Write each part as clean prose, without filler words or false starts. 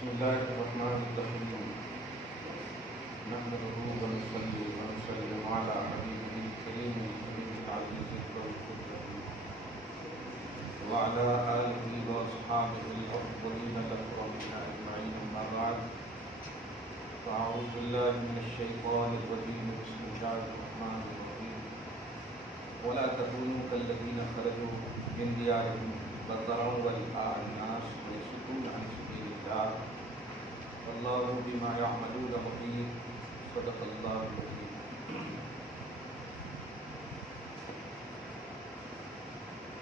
بسم الله الرحمن الرحيم نحمده ونصلي ونسلم على حبيبه الكريم الكريم العزيز القدير وعلى آله وأصحابه الأفضلين الأكرمين أجمعين أما بعد فأعوذ بالله من الشيطان الرجيم بسم الله الرحمن الرحيم ولا تكونوا كالذين خرجوا من ديارهم بطرا ورئاء الناس ويصدون عن سبيل الله والله بما يعملون محيط صدق الله العظيم.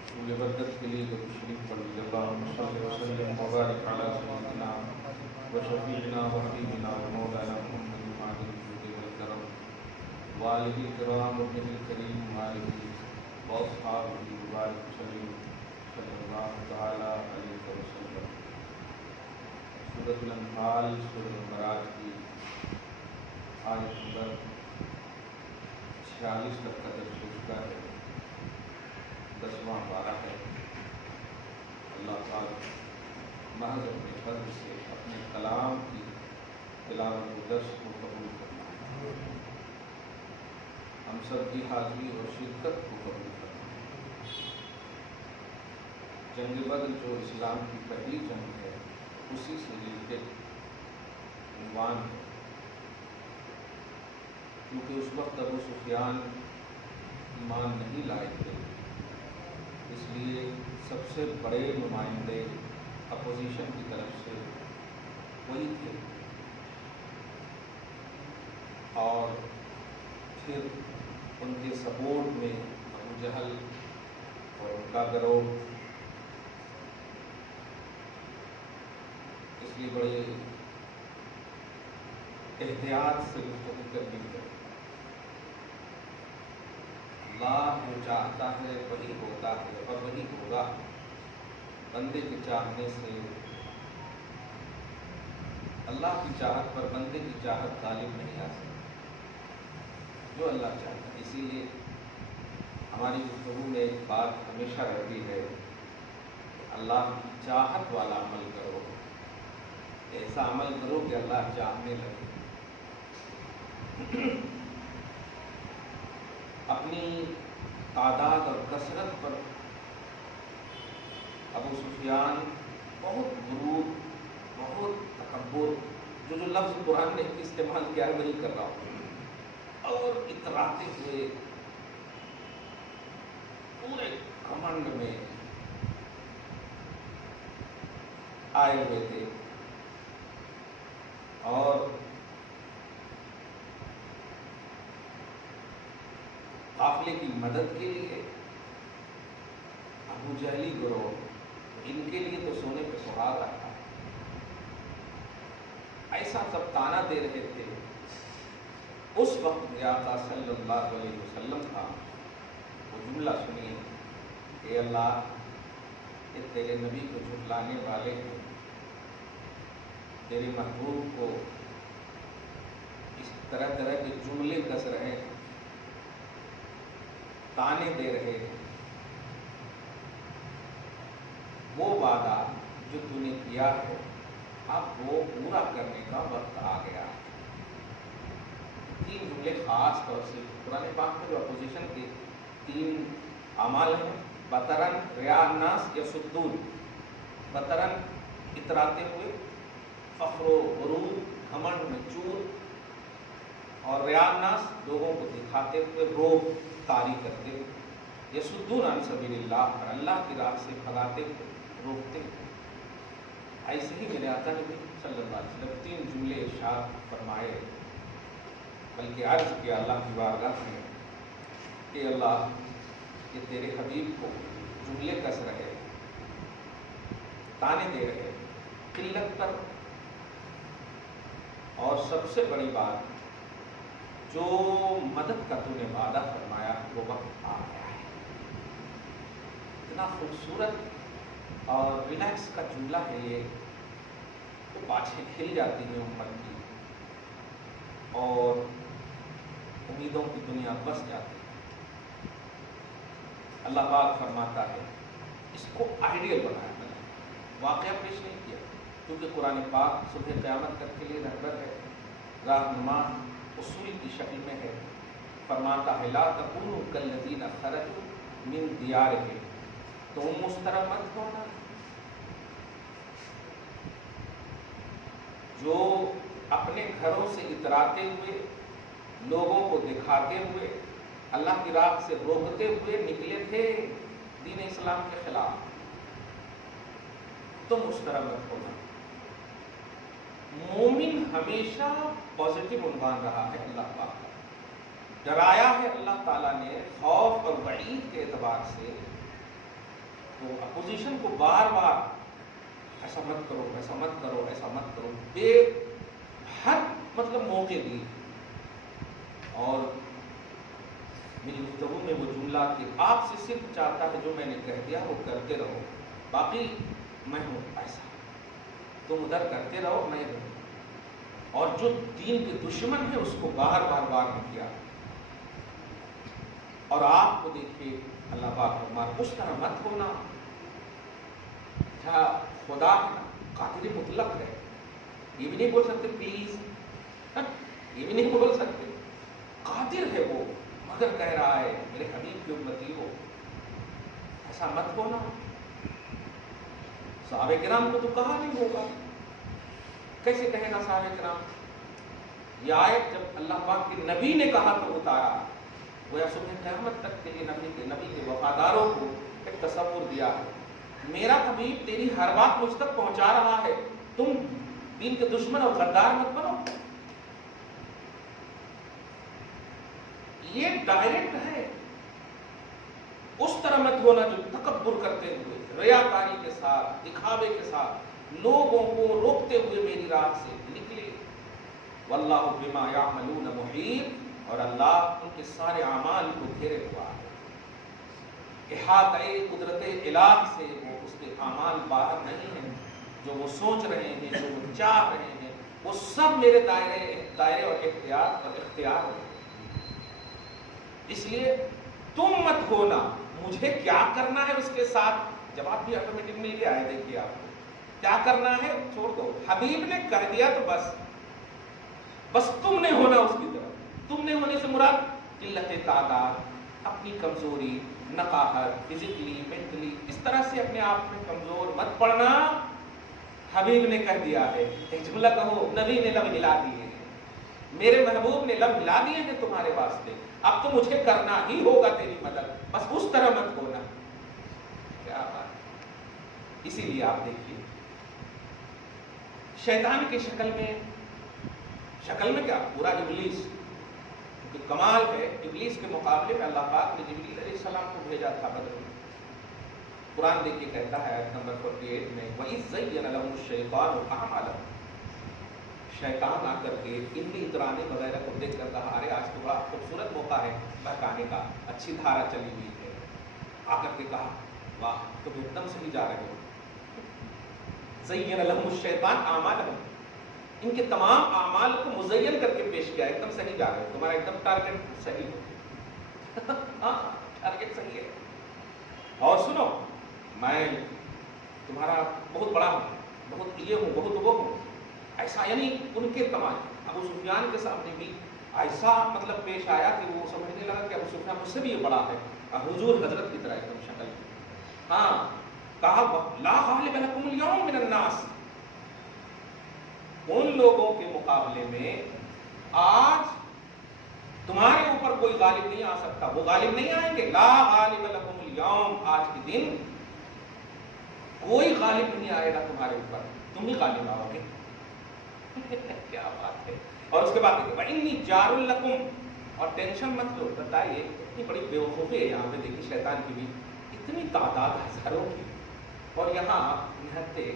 سورہ بدر کے لیے جو تشریف پڑھی اللہم صلی وسلم وبارک علی سیدنا وشفیعنا وحبیبنا ومولانا محمد معدن الجود والکرم وآلہ الکرام وابنہ الکریم وآلہ واصحابہ وبارک وسلم صلی اللہ تعالی علیہ وسلم. سورۃ الانفال سورۃ البراۃ کی آیت نمبر 46 تک کا درس ہو چکا ہے. 10واں پارہ ہے. اللہ تعالی محض اپنے فضل سے اپنے کلام کی تلاوت و درس کو قبول کرنا ہے. ہم سب کی حاضری اور شرکت کو قبول کرنا ہے. جنگ بدر جو اسلام کی پہلی جنگ ہے اسی سے ریلیٹڈ عنوان ہے، کیونکہ اس وقت ابو سفیان ایمان نہیں لائے تھے، اس لیے سب سے بڑے نمائندے اپوزیشن کی طرف سے وہی تھے، اور پھر ان کے سپورٹ میں ابو جہل اور ان کا گروہ، اس لیے بڑے احتیاط سے گفتگو کرنی ہے. اللہ جو چاہتا ہے وہی ہوتا ہے اور وہی ہوگا. بندے کے چاہنے سے اللہ کی چاہت پر بندے کی چاہت غالب نہیں آ سکتی، جو اللہ چاہتا ہے. اسی لیے ہماری گفتگو میں ایک بات ہمیشہ رہتی ہے کہ اللہ کی چاہت والا عمل کرو، ایسا عمل کرو کہ اللہ چاہنے لگے. اپنی تعداد اور کثرت پر ابو سفیان بہت غرور، بہت تکبر، جو لفظ قرآن نے استعمال کیا ہے وہی کر رہا ہوں، اور اتراتے ہوئے پورے گھمنڈ میں آئے ہوئے تھے. اور قافلے کی مدد کے لیے ابو جہلی گروہ، ان کے لیے تو سونے پہ سہاگا تھا. ایسا سب تانا دے رہے تھے. اس وقت میرے آقا صلی اللہ علیہ وسلم کا وہ جملہ سنیے کہ اللہ یہ تیرے نبی کو جھٹلانے والے ہیں، تیرے محبوب کو اس طرح طرح کے جملے کس رہے ہیں، تانے دے رہے ہیں. وہ وعدہ جو تو نے کیا ہے اب وہ پورا کرنے کا وقت آ گیا. 3 جملے خاص طور سے قرآن پاک میں جو اپوزیشن کے 3 اعمال ہیں: بطرن، ریا الناس، یصدون. بطرن اتراتے ہوئے، فخر و غرور، گھمنڈ میں چور، اور ریا الناس لوگوں کو دکھاتے ہوئے، روب طاری کرتے ہوئے. یصدون عن سبیل اللہ، اور اللہ کی راہ سے بھگاتے ہوئے، روکتے ہوئے. ایسے ہی میرے آقا نے بھی صلی اللہ علیہ وسلم 3 جملے ارشاد فرمائے، بلکہ عرض کیا اللہ کی بارگاہ میں کہ اللہ یہ تیرے حبیب کو جملے کس رہے، تانے دے رہے قلت پر، اور سب سے بڑی بات جو مدد کا تو نے وعدہ فرمایا وہ وقت آ گیا ہے. اتنا خوبصورت اور ریلیکس کا جملہ ہے یہ، تو باتیں کھل جاتی ہیں امت کی اور امیدوں کی دنیا بس جاتی ہے. اللہ پاک فرماتا ہے اس کو آئیڈیل بنایا، واقعہ پیش نہیں کیا. کیونکہ قرآن پاک صبح قیامت تک کے لیے رہبر ہے، رہنما اصول کی شکل میں ہے۔ فرماتا ہے لا تکونوا کالذین خرجوا من دیارہم، تم اس طرح مت ہونا جو اپنے گھروں سے اتراتے ہوئے، لوگوں کو دکھاتے ہوئے، اللہ کی راہ سے روکتے ہوئے نکلے تھے دین اسلام کے خلاف، تم اس طرح مت ہونا۔ مومن ہمیشہ پازیٹو عنوان رہا ہے اللہ پاک کا، ڈرایا ہے اللہ تعالیٰ نے خوف اور وعید کے اعتبار سے، تو اپوزیشن کو بار بار ایسا مت کرو، ایسا مت کرو، ایسا مت کرو، بے ہر مطلب موقع دی۔ اور میری گفتگو میں وہ جملہ کہ آپ سے صرف چاہتا ہے جو میں نے کہہ دیا وہ کرتے رہو، باقی میں ہوں ایسا، تم ادھر کرتے رہو میں ہوں۔ اور جو دین کے دشمن ہے اس کو بار بار وار کیا، اور آپ کو دیکھیے اللہ پاک فرماتا اس طرح مت ہونا۔ کیا خدا ہے نا قادر مطلق ہے، یہ بھی نہیں بول سکتے پلیز، یہ بھی نہیں بول سکتے، قادر ہے وہ، مگر کہہ رہا ہے میرے حبیب کی امتی ہو ایسا مت ہونا۔ صحابہ کرام کو تو کہا نہیں ہوگا، کیسے کہے گا صحابہ کرام؟ یہ آیت جب اللہ پاک کے نبی نے کہا تو اتارا، وہ صبح قیامت تک کے لیے نبی کے وفاداروں کو ایک تصور دیا ہے، میرا حبیب تیری ہر بات مجھ تک پہنچا رہا ہے، تم دین کے دشمن اور غدار مت بنو۔ یہ ڈائریکٹ ہے، اس طرح مت ہونا جو تکبر کرتے ہوئے، ریاکاری کے ساتھ، دکھاوے کے ساتھ لوگوں کو روکتے ہوئے میری راہ سے نکلے۔ واللہ بما یعملون محیط، اور اللہ ان کے سارے اعمال کو گھیرے ہوا ہے، احاطہ قدرت الہ سے وہ اس کے اعمال باہر نہیں ہیں، جو وہ سوچ رہے ہیں، جو وہ چاہ رہے ہیں، وہ سب میرے دائرے اور اختیار ہے۔ اس لیے تم مت ہونا، مجھے کیا کرنا ہے اس کے ساتھ جواب بھی آٹومیٹک مل گیا ہے۔ دیکھیے آپ کو کیا کرنا ہے چھوڑ دو، حبیب نے کہہ دیا تو بس تم نے ہونا اس کی طرف۔ تم نے ہونے سے مراد قلت تعداد، اپنی کمزوری، نقاہت، فزیکلی مینٹلی اس طرح سے اپنے آپ میں کمزور مت پڑنا۔ حبیب نے کہہ دیا ہے، ایک جملہ کہو، نبی نے لب ہلا دیے ہیں، میرے محبوب نے لب ہلا دیے ہیں تمہارے واسطے، اب تو مجھے کرنا ہی ہوگا تیری مدد، بس اس طرح مت ہونا۔ کیا بات! اسی لیے آپ دیکھیے شیطان کی شکل میں کیا پورا ابلیس، کیونکہ کمال ہے ابلیس کے مقابلے میں اللہ پاک نے جبریل علیہ السلام کو بھیجا تھا بدر میں۔ قرآن دیکھیے کہتا ہے آیت نمبر 48 میں وَإِذْ زَيَّنَ لَهُمُ الشَّيْطَانُ أَعْمَالَهُمْ، شیطان آ کر کے املی اترانے وغیرہ کو دیکھ کر کہا ارے آج تو بڑا خوبصورت موقع ہے بہکانے کا، اچھی دھارا چلی ہوئی ہے، آ کر کے کہا واہ تم ایک دم صحیح جا رہے ہو۔ زَيَّنَ لَهُمُ الشَّيْطَانُ أَعْمَالَهُمْ، ان کے تمام اعمال کو مزین کر کے پیش کیا، ایک دم صحیح جا رہے ہو، تمہارا ایک دم ٹارگٹ صحیح ہو۔ ہاں ٹارگٹ صحیح ہے، اور سنو میں تمہارا بہت بڑا ہوں، بہت یہ ہوں، بہت وہ ہوں، ایسا یعنی ان کے تمام ابو سفیان کے سامنے بھی ایسا مطلب پیش آیا کہ وہ سمجھنے لگا کہ ابو سفیان مجھ سے بھی یہ بڑا ہے، حضور حضرت کی طرح ایک دم شکل۔ ہاں کہا لا غالب لکم اليوم من الناس، ان لوگوں کے مقابلے میں آج تمہارے اوپر کوئی غالب نہیں آ سکتا، وہ غالب نہیں آئیں گے۔ لا غالب لکم اليوم، آج کے دن کوئی غالب نہیں آئے گا تمہارے اوپر، تم ہی غالب آؤ گے۔ کیا بات ہے! اور اس کے بعد دیکھیں وَإِنِّي جَارٌ لَكُمْ، اور ٹینشن مت لو، بتائیے اتنی بڑی بیوقوفی ہے یہاں پہ، دیکھیے شیطان کی بھی اتنی تعداد ہزاروں کی، اور یہاں نہتے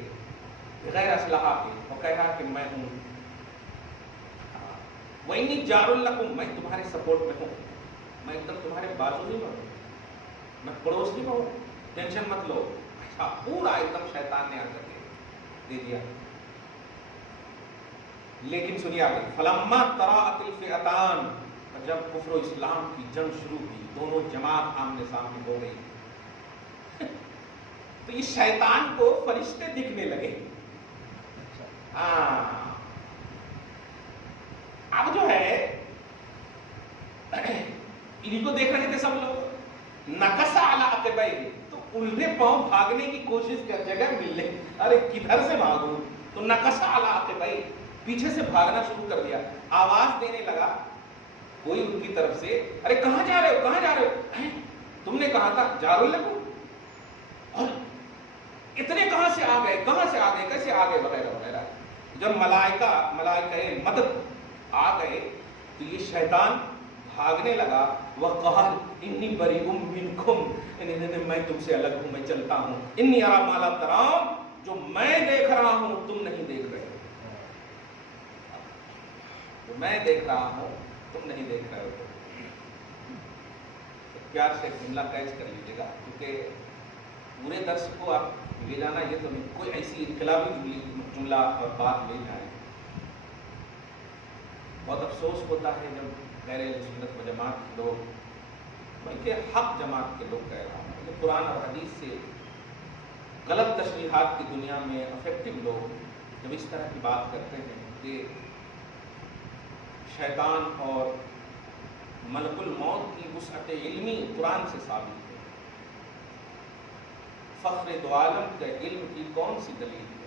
غیر اسلحہ کے، اور کہہ رہا کہ میں ہوں وَإِنِّي جَارٌ لَكُمْ، میں تمہارے سپورٹ میں ہوں، میں ایک دم تمہارے بازو ہی میں ہوں، میں پڑوس ہی میں ہوں، ٹینشن مت لو۔ اچھا پورا ایک دم شیطان نے آ کر کے دے دیا۔ لیکن سنیے آگے فَلَمَّا تَرَاءَتِ الْفِئَتَانِ، جب کفر و اسلام کی جنگ شروع ہوئی، دونوں جماعت آمنے سامنے ہو گئی، تو اس شیطان کو فرشتے دکھنے لگے۔ بلی کو دیکھ رہے تھے سب لوگ. نکسا علی عقبیہ, تو الٹے پاؤں بھاگنے کی کوشش کر, جگہ ملنے, ارے کدھر سے بھاگوں, تو نکسا علی عقبیہ, پیچھے سے بھاگنا شروع کر دیا. آواز دینے لگا کوئی ان کی طرف سے, ارے کہاں جا رہے ہو, کہاں جا رہے ہو, تم نے کہا تھا جارو لگو, اور اتنے کہاں سے آ گئے, کہاں سے آ گئے, کیسے آ گئے, وغیرہ وغیرہ. جب ملائکہ مدد آ گئے تو یہ شیطان بھاگنے لگا. وقال انی بریء منکم, میں تم سے الگ ہوں, میں چلتا ہوں. انی اری ما لا ترون, جو میں دیکھ رہا ہوں تم نہیں دیکھ رہے ہو, جو میں دیکھ رہا ہوں تم نہیں دیکھ رہے ہو. پیار سے جملہ کیچ کر لیجیے گا, کیونکہ پورے درس کو آپ لے جانا یہ تو نہیں, کوئی ایسی انقلابی جملہ اور بات لے جائیں. بہت افسوس ہوتا ہے جب غیر سنت و جماعت کے لوگ, بلکہ حق جماعت کے لوگ کہہ رہا ہوں, کہ قرآن اور حدیث سے غلط تشریحات کی دنیا میں افیکٹو لوگ جب اس طرح کی بات کرتے ہیں کہ شیطان اور ملک الموت کی وسعت علمی قرآن سے ثابت ہے, فخر دو عالم کے علم کی کون سی دلیل ہے.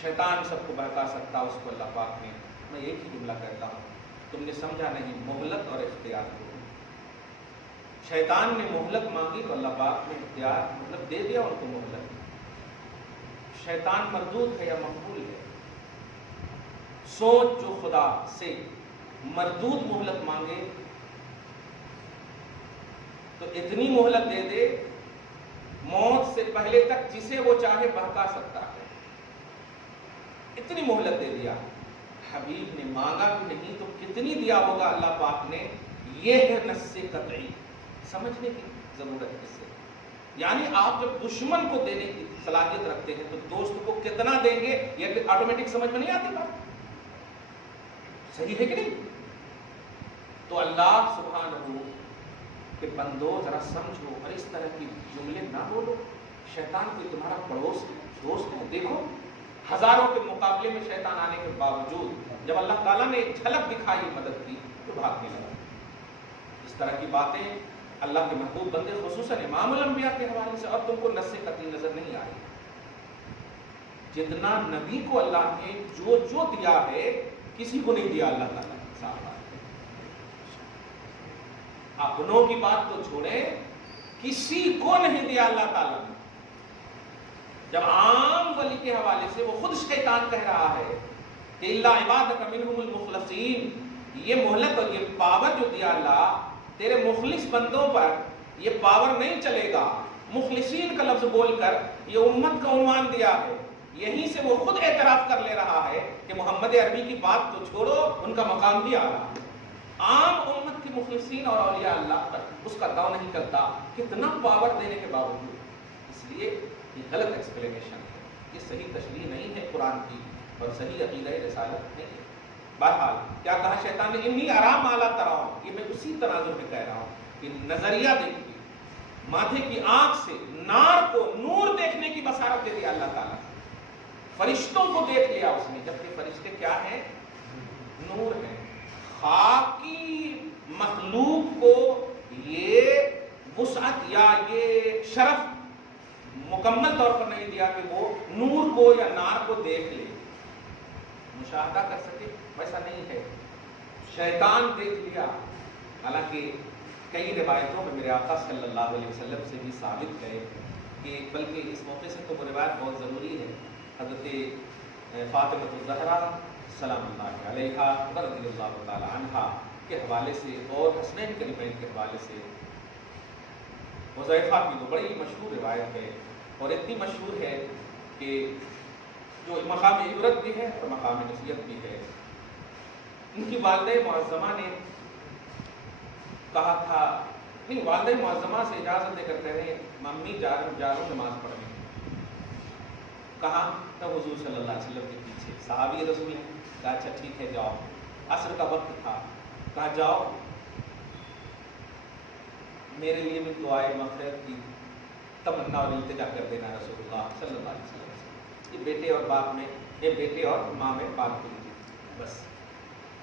شیطان سب کو بہکا سکتا, اس کو اللہ پاک نے, میں ایک ہی جملہ کہتا ہوں, تم نے سمجھا نہیں, مہلت اور اختیار کو. شیطان نے مہلت مانگی تو اللہ پاک نے اختیار مطلب دے دیا ان کو مہلت. شیطان مردود ہے یا مقبول ہے؟ سوچ جو خدا سے مردود مہلت مانگے تو اتنی مہلت دے دے موت سے پہلے تک جسے وہ چاہے بہکا سکتا ہے, اتنی مہلت دے دیا. حبیب نے مانگا بھی نہیں تو کتنی دیا ہوگا اللہ پاک نے. یہ ہے نص قطعی, سمجھنے کی ضرورت ہے اس سے. یعنی آپ جب دشمن کو دینے کی صلاحیت رکھتے ہیں تو دوست کو کتنا دیں گے یہ آٹومیٹک سمجھ میں نہیں آتی بات, صحیح ہے کہ نہیں. تو اللہ سبحانہ کہ بندو ذرا سمجھو اور اس طرح کی جملے نہ بولو. شیطان کوئی تمہارا پڑوس ہے, دوست ہے. دیکھو ہزاروں کے مقابلے میں شیطان آنے کے باوجود جب اللہ تعالیٰ نے ایک جھلک دکھائی مدد کی تو بھاگنے لگا. اس طرح کی باتیں اللہ کے محبوب بندے خصوصاً امام الانبیاء کے حوالے سے, اور تم کو نص قطعی نظر نہیں آئی. جتنا نبی کو اللہ نے جو جو دیا ہے کسی کو نہیں دیا اللہ تعالیٰ نے. صاحب اپنوں کی بات تو چھوڑیں, کسی کو نہیں دیا اللہ تعالیٰ نے. جب عام ولی کے حوالے سے وہ خود شیطان کہہ رہا ہے کہ الا عبادک منہم المخلصین, یہ مہلت اور یہ پاور جو دیا اللہ تیرے مخلص بندوں پر, یہ پاور نہیں چلے گا. مخلصین کا لفظ بول کر یہ امت کا عنوان دیا ہے. یہیں سے وہ خود اعتراف کر لے رہا ہے کہ محمد عربی کی بات تو چھوڑو, ان کا مقام بھی آ رہا ہے. عام امت کے مخلصین اور اولیاء اللہ پر اس کا دعو نہیں کرتا, کتنا پاور دینے کے باوجود. اس لیے یہ غلط ایکسپلینیشن ہے, یہ صحیح تشریح نہیں ہے قرآن کی, اور صحیح عقیدہ رسالت نہیں ہے. بہرحال کیا کہا شیطان نے, انی اری ما لا ترون. یہ میں اسی تناظر میں کہہ رہا ہوں کہ نظریہ دیکھیے, ماتھے کی آنکھ سے نار کو نور دیکھنے کی بصارت دے دیا اللہ تعالیٰ. فرشتوں کو دیکھ لیا اس نے, جبکہ فرشتے کیا ہیں, نور ہیں. خاکی مخلوق کو یہ وسعت یا یہ شرف مکمل طور پر نہیں دیا کہ وہ نور کو یا نار کو دیکھ لے, مشاہدہ کر سکے, ویسا نہیں ہے. شیطان دیکھ لیا. حالانکہ کئی روایتوں میں میرے آقا صلی اللہ علیہ وسلم سے بھی ثابت ہے کہ, بلکہ اس موقع سے تو وہ روایت بہت ضروری ہے, حضرت فاطمہ الزہرا سلام اللہ علیہا رضی اللہ تعالی عنہا کے حوالے سے اور حسنین کریمین کے حوالے سے. حذیفہ کی تو بڑی مشہور روایت ہے, اور اتنی مشہور ہے کہ جو مقام عبرت بھی ہے اور مقام نصیحت بھی ہے. ان کی والدہ معظمہ نے کہا تھا, نہیں, والدہ معظمہ سے اجازت دے کر کہہ رہے ہیں ممی جا رہا ہوں نماز پڑھنے. کہاں؟ تو حضور صلی اللہ علیہ وسلم کے پیچھے. صحابی رسول ہیں. کہا اچھا ٹھیک ہے جاؤ. عصر کا وقت تھا. کہا جاؤ, میرے لیے بھی دعائے مغفرت کی تمنا اور التجا کر دینا رسول اللہ صلی اللہ علیہ وسلم. یہ بیٹے اور باپ میں, یہ بیٹے اور ماں میں بات ہوئی تھی, بس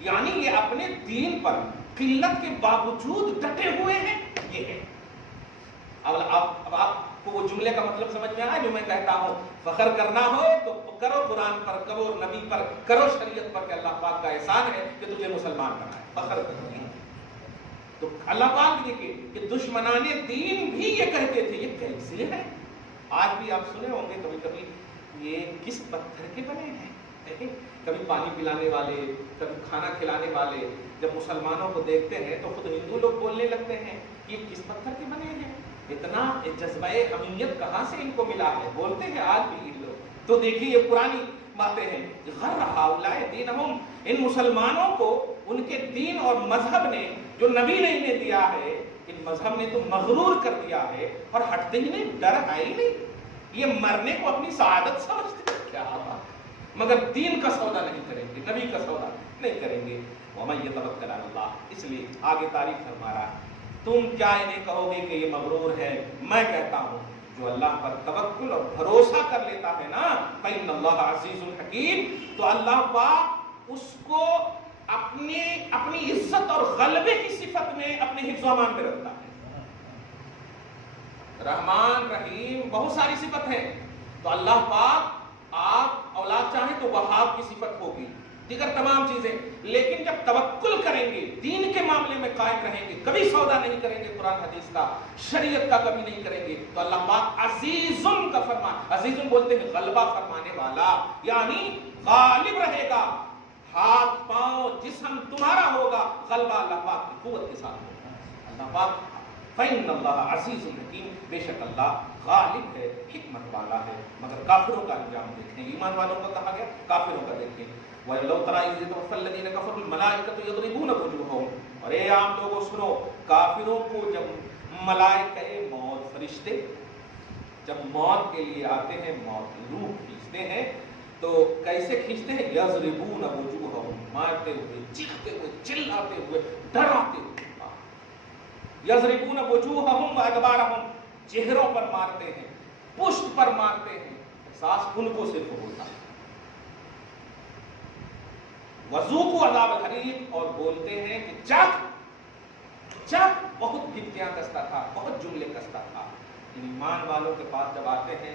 یعنی یہ اپنے دین پر قلت کے باوجود ڈٹے ہوئے ہیں. یہ ہے. اب آپ کو وہ جملے کا مطلب سمجھ میں آیا جو میں کہتا ہوں, فخر کرنا ہو تو کرو قرآن پر, کرو نبی پر, کرو شریعت پر کہ اللہ پاک کا احسان ہے کہ تجھے مسلمان بنایا. فخر کرو. تو اللہ پاک دیکھیے کہ دشمنان دین بھی یہ کہتے تھے یہ کیسے ہے. آج بھی آپ سنے ہوں گے کبھی کبھی یہ کس پتھر کے بنے ہیں. کبھی پانی پلانے والے, کبھی کھانا کھلانے والے جب مسلمانوں کو دیکھتے ہیں تو خود ہندو لوگ بولنے لگتے ہیں کہ یہ کس پتھر کے بنے ہیں. اتنا جذبہ حمیت کہاں سے ان کو ملا ہے, بولتے ہیں آج بھی یہ لوگ. تو دیکھیے یہ پرانی باتیں ہیں. غر ہؤلاء دینہم, ان مسلمانوں کو ان کے دین اور مذہب نے جو نبی نے انہیں دیا ہے, ان مذہب نے تو مغرور کر دیا ہے اور ہٹتے ہی نہیں, ڈر ہے ہی نہیں. یہ مرنے کو اپنی سعادت سمجھتے ہیں. کیا بات, مگر دین کا سودا نہیں کریں گے, نبی کا سودا نہیں کریں گے. وَمَن يَتَوَكَّلْ عَلَى اللَّهِ, اس لیے آگے تعریف فرما رہا ہے. تم کیا انہیں کہو گے کہ یہ مغرور ہے؟ میں کہتا ہوں جو اللہ پر توکل اور بھروسہ کر لیتا ہے نا, فَإِنَّ اللَّهَ عَزِيزٌ حَكِيمٌ, تو اللہ پاک اس کو اپنی عزت اور غلبے کی صفت میں اپنے حفظ و امان میں رکھتا ہے. رحمان رحیم بہت ساری صفت ہیں. تو اللہ پاک, آپ اولاد چاہیں تو وہاب کی صفت ہوگی, دیگر تمام چیزیں, لیکن جب توکل کریں گے, دین کے معاملے میں قائم رہیں گے, کبھی سودا نہیں کریں گے قرآن حدیث کا, شریعت کا کبھی نہیں کریں گے, تو اللہ پاک عزیزن کا فرمان, عزیزن بولتے ہیں غلبہ فرمانے والا, یعنی غالب رہے گا. ہاتھ پاؤں جسم تمہارا ہوگا, غلبہ اللہ پاک کی قوت کے ساتھ ہوگا. اللہ پاک فَإِنَّ اللَّهَ عَزِيزٌ حَكِيمٌ, بے شک اللہ غالب ہے, حکمت والا ہے. مگر کافروں کا انجام دیکھیں. ایمان والوں کا کہا گیا, کافروں کا دیکھیں. وَلَوْ تَرَىٰ إِذْ يَتَوَفَّى الَّذِينَ كَفَرُوا الْمَلَائِكَةُ يَضْرِبُونَ وُجُوهَهُمْ, اور اے عام لوگوں سنو, کافروں کو جب ملائکہ موت, فرشتے جب موت کے لیے آتے ہیں, موت کی روح کھینچتے ہیں, تو کیسے کھینچتے ہیں؟ یضربون وجوہہم, مارتے ہوئے, چیختے ہوئے, چلاتے ہوئے, ڈراتے ہوئے. یضربون وجوہہم وادبارہم, چہروں پر مارتے ہیں, پشت پر مارتے ہیں. احساس ان کو صرف ہوتا ہے. وذوقوا عذاب الحریق, اور بولتے ہیں کہ چکھ بہت گنتیاں کستا تھا, بہت جملے کستا تھا. ایمان والوں کے پاس جب آتے ہیں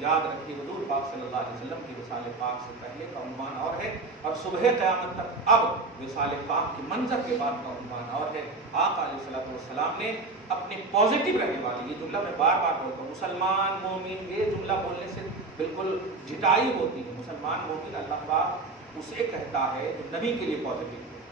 یاد رکھیے حضور پاک صلی اللہ علیہ وسلم کی وصال پاک سے پہلے کا عنوان اور ہے, اور صبح قیامت تک اب وصال پاک کے منظر کے بعد کا عنوان اور ہے. آقا علیہ السلام نے اپنے پازیٹیو رہنے والی, یہ جملہ میں بار بار بولتا ہوں, مسلمان مومن, یہ جملہ بولنے سے بالکل جھٹائی ہوتی ہے. مسلمان مومن اللہ پاک اسے کہتا ہے جو نبی کے لیے پازیٹیو ہے.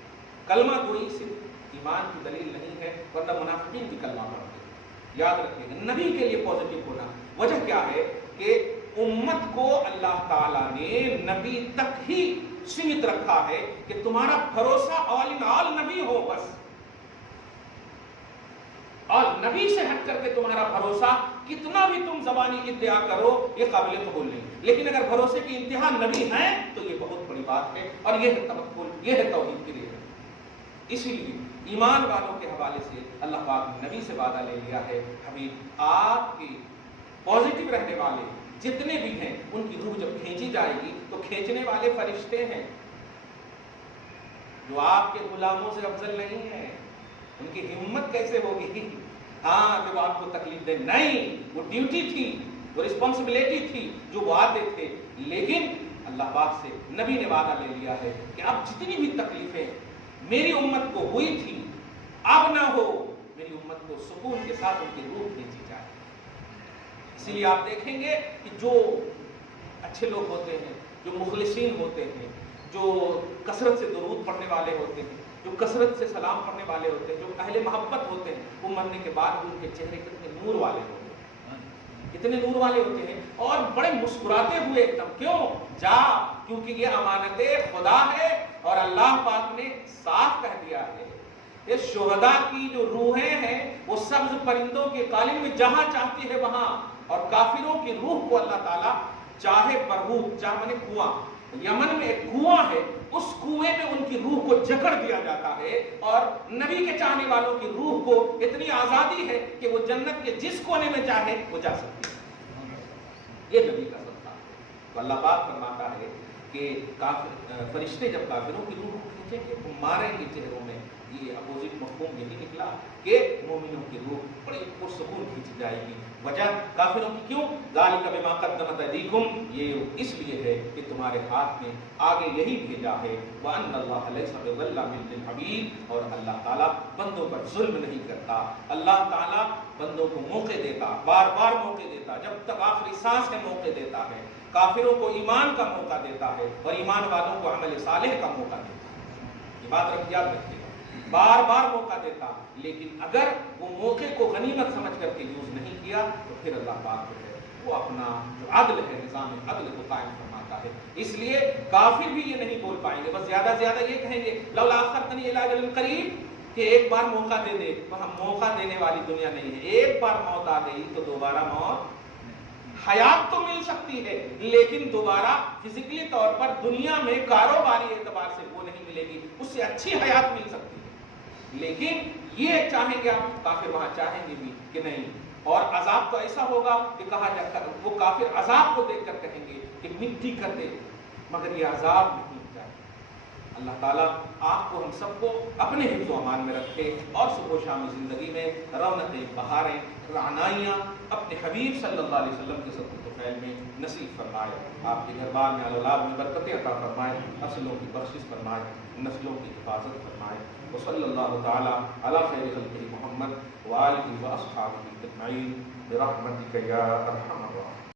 کلمہ گوئی صرف ایمان کی دلیل نہیں ہے, ورنہ منافقین بھی کلمہ پڑھتے ہیں. یاد رکھیے گا نبی کے لیے پازیٹیو ہونا. وجہ کیا ہے کہ امت کو اللہ تعالیٰ نے نبی تک ہی سیمت رکھا ہے کہ تمہارا بھروسہ آل ان آل نبی ہو بس, اور نبی سے ہٹ کر کے تمہارا بھروسہ کتنا بھی تم زبانی ادعا کرو یہ قابل قبول نہیں. لیکن اگر بھروسے کی انتہا نبی ہے تو یہ بہت بڑی بات ہے, اور یہ ہے توکل, یہ ہے توحید کی ریل. اسی لیے ایمان والوں کے حوالے سے اللہ پاک نے نبی سے وعدہ لے لیا ہے, حبیب آپ کی پازیٹیو رہنے والے جتنے بھی ہیں ان کی روح جب کھینچی جائے گی تو کھینچنے والے فرشتے ہیں جو آپ کے غلاموں سے افضل نہیں ہیں. ان کی ہمت کیسے ہوگی؟ ہاں کہ وہ آپ کو تکلیف دے, نہیں, وہ ڈیوٹی تھی, وہ رسپانسبلٹی تھی جو وہ آتے تھے. لیکن اللہ پاک سے نبی نے وعدہ لے لیا ہے کہ اب جتنی بھی تکلیفیں میری امت کو ہوئی تھی اب نہ ہو, میری امت کو سکون کے ساتھ ان کی روح کھینچی جائے. اسی لیے آپ دیکھیں گے کہ جو اچھے لوگ ہوتے ہیں, جو مخلصین ہوتے ہیں, جو کثرت سے درود پڑھنے والے ہوتے ہیں, جو کثرت سے سلام پڑھنے والے ہوتے ہیں, جو اہل محبت ہوتے ہیں, وہ مرنے کے بعد ان کے چہرے کتنے نور والے ہوتے ہیں, کتنے نور والے ہوتے ہیں, اور بڑے مسکراتے ہوئے ایک دم. کیوں؟ کیونکہ یہ امانت خدا ہے اور اللہ پاک نے صاف کہہ دیا ہے یہ شہداء کی جو روحیں ہیں وہ سبز پرندوں کے قالب میں جہاں چاہتی ہے وہاں, اور کافروں کی روح کو اللہ تعالیٰ چاہے برہوت, چاہے مانے کنواں, یمن میں ایک کنواں ہے, اس کنویں میں ان کی روح کو جکڑ دیا جاتا ہے, اور نبی کے چاہنے والوں کی روح کو اتنی آزادی ہے کہ وہ جنت کے جس کونے میں چاہے وہ جا سکتی ہے. یہ نبی کا صدقہ. تو اللہ پاک فرماتا ہے کہ فرشتے جب کافروں کی روح کھینچیں گے تو ماریں گے چہروں میں. یہ اپوزٹ مفہوم یہی نکلا کہ مومنوں کی روح بڑی پرسکون کھینچی جائے گی. وجہ کافروں کی کیوں؟ ذالک بما قدمت ایدیکم، یہ اس لیے ہے کہ تمہارے ہاتھ میں آگے یہی بھیجا ہے. وان اللہ لیس بظلام للعبید، اور اللہ تعالیٰ بندوں پر ظلم نہیں کرتا. اللہ تعالیٰ بندوں کو موقع دیتا، بار بار موقع دیتا، جب تک آخری سانس ہے موقع دیتا ہے. کافروں کو ایمان کا موقع دیتا ہے اور ایمان والوں کو عمل صالح کا موقع دیتا ہے. یہ بات یاد رکھیے گا، بار بار موقع دیتا، لیکن اگر وہ موقع کو غنیمت سمجھ کر کے یوز نہیں کیا تو پھر اللہ پاک جو ہے وہ اپنا جو عدل ہے، نظام عدل کو قائم فرماتا ہے. اس لیے کافر بھی یہ نہیں بول پائیں گے، بس زیادہ زیادہ یہ کہیں گے لولا اخرتنی الی اجل قریب، کہ ایک بار موقع دے دے. وہاں موقع دینے والی دنیا نہیں ہے. ایک بار موت آ گئی تو دوبارہ موت، حیات تو مل سکتی ہے لیکن دوبارہ فزیکلی طور پر دنیا میں کاروباری اعتبار سے وہ نہیں ملے گی. اس سے اچھی حیات مل سکتی ہے، لیکن یہ چاہیں گے آپ کافر وہاں چاہیں گے بھی کہ نہیں. اور عذاب تو ایسا ہوگا کہ کہا جا کر وہ کافر عذاب کو دیکھ کر کہیں گے کہ مٹی کر دے، مگر یہ عذاب نہیں چاہیے. اللہ تعالیٰ آپ کو ہم سب کو اپنے حفظ و امان میں رکھے اور صبح و شام زندگی میں رونقیں، بہاریں، رعنائیاں اپنے حبیب صلی اللہ علیہ وسلم کے صدقۃ الفعل میں نصیب فرمائے. آپ کے گھر بار میں اولاد میں برکتیں عطا فرمائے، نسلوں کی بخشش فرمائے، نسلوں کی حفاظت فرمائے. وصلی اللہ تعالی علی خیر خلقہ محمد وآلہ واصحابہ اجمعین برحمتک یا ارحم الراحمین.